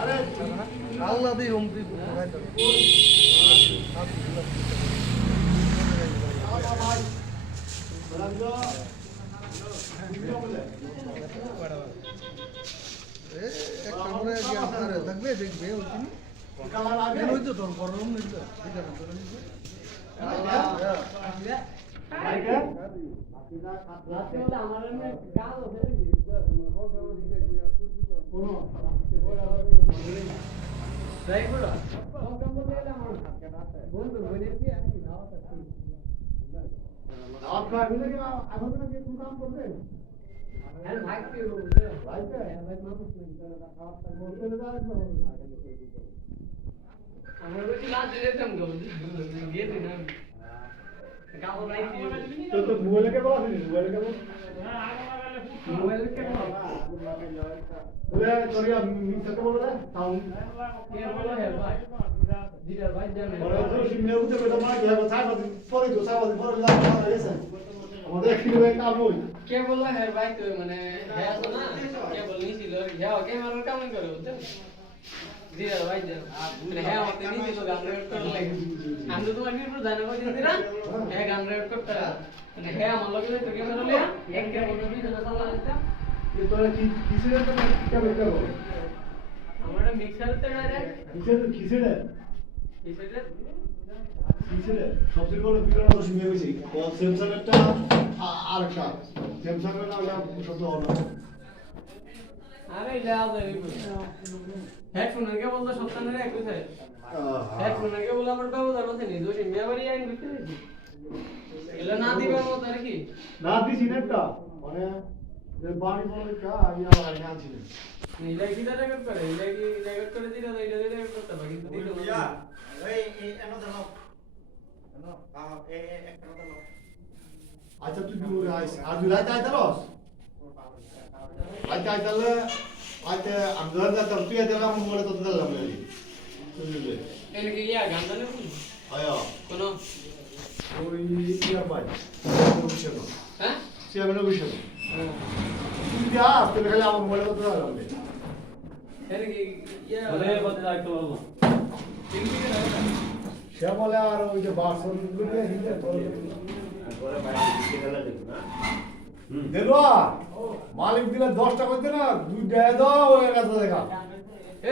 আরে আল্লাহ দি হোম দি থাকবে দেখবে ওই তো তোর গরম নিল তো মোবাইলকে বলা হয়নি মোবাইলকে মোবাইলকে বলে তোরিয়া মিক্সারকে বলে না সাউন্ড কে বলে হে ভাই দিদার ভাই জানে বলে তো সিমে উঠে বেটা মার গেল চাই বাজে পরে তো চাই বাজে পরে লাগা গেছে আমাদের কিভাবে কাম হই কে বলে হে ভাই তুই মানে হে আছে না কে বলিছিল হে ওকে মারার কাম করে বুঝছো দিদার ভাই জানে মানে হে আমাকে নিছিল গান রেকর্ড করতে লাগে আমি তো আমি পুরো জানা কই দিছি না হে গান রেকর্ড করতে মানে হে আমার লগে তো ক্যামেরা লিয়া এক কে বলে দুই জন চালা দিতা ये तो किसी ने तो क्या बेटा हो हमारा मिक्सर तो डायरेक्ट किसे है सबसे बड़ा बिगड़ा तो सिंगे में और सैमसंग একটা আরেকটা স্যামসাং এর না শব্দ হলো আরে লাও দেই হেডফোন এর বলতো সপ্তাহের এক কোথায় হেডফোন এর বলে আমার বাবু জানো না দোষী মেবারি আইন করতে এলা না দিবার মত আর কি না দিছি নেটটা মানে যে বাড়ি বলে কা ইয়া আইনা ছিল নীলা কি রেকর্ড করে নীলা কি রেকর্ড করে দিরা এটা রেকর্ড করতে পারি কিন্তু দিলো ইয়া এই এনো দাও এনো একটা দাও আচ্ছা তুই দূরে আইস আজ রাত আইতারস আইতা আইতালে আইতে আমদার দা তুই দিলাম মোরে তো দিলাম বুঝলি এনে কি ইয়া গান জানো আয়া কোন ওই ইয়া ভাই বুঝছো হ্যাঁ সে আমি বুঝছো তুই যা তুই খালি আমার মোবাইলে কথা বললাম এনে কি ইয়া বলে বলতে যাইতো বলবো সে বলে আর ওই যে বাসন গুলো হিলে পরে বাইরে দিতে গেল না দেলবা মালিক দিলে 10 টাকা দিতে না দুই দেয় দাও ওই কাছে দেখা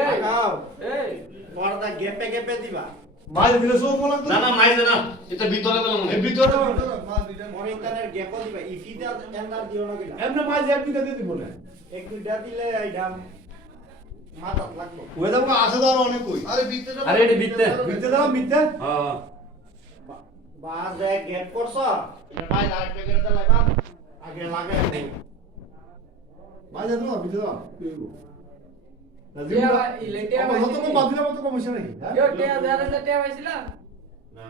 এই খাও এই পর্দা গেপে গেপে দিবা মাল দিলে সব বলা তো না মাই দে না এটা ভিতরে বলা মনে ভিতরে মাল দিলে মনিটরের গেপ দিবা ইফিটা এন্ডার দিও না কিনা এমনে মাল এক দিতে দিব না এক দুইটা দিলে এইটা মাথা লাগবে ওই দাম আসে দাও অনেক কই আরে ভিতরে আরে এটা ভিতরে দাও ভিতরে হ্যাঁ বাজ এক গেট করছ এটা মাল আরেকটা করে লাগাবা আগে লাগাই দেই মাল দাও ভিতরে দাও নাজিম ইলেটিয়া কত কম বাদিলা কত কম হইছে নাকি হ্যাঁ কে যারা লেটিয়া হইছিল না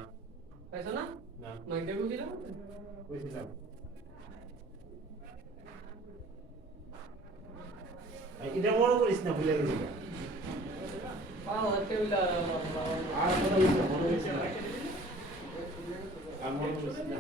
পাইছো না না নাই দেবো দিলাম কইছিলাম এটা মনে করিস না ভুলে গেছিস পাও আজকে বিলা আর মনে হইছে না আর মনে করিস না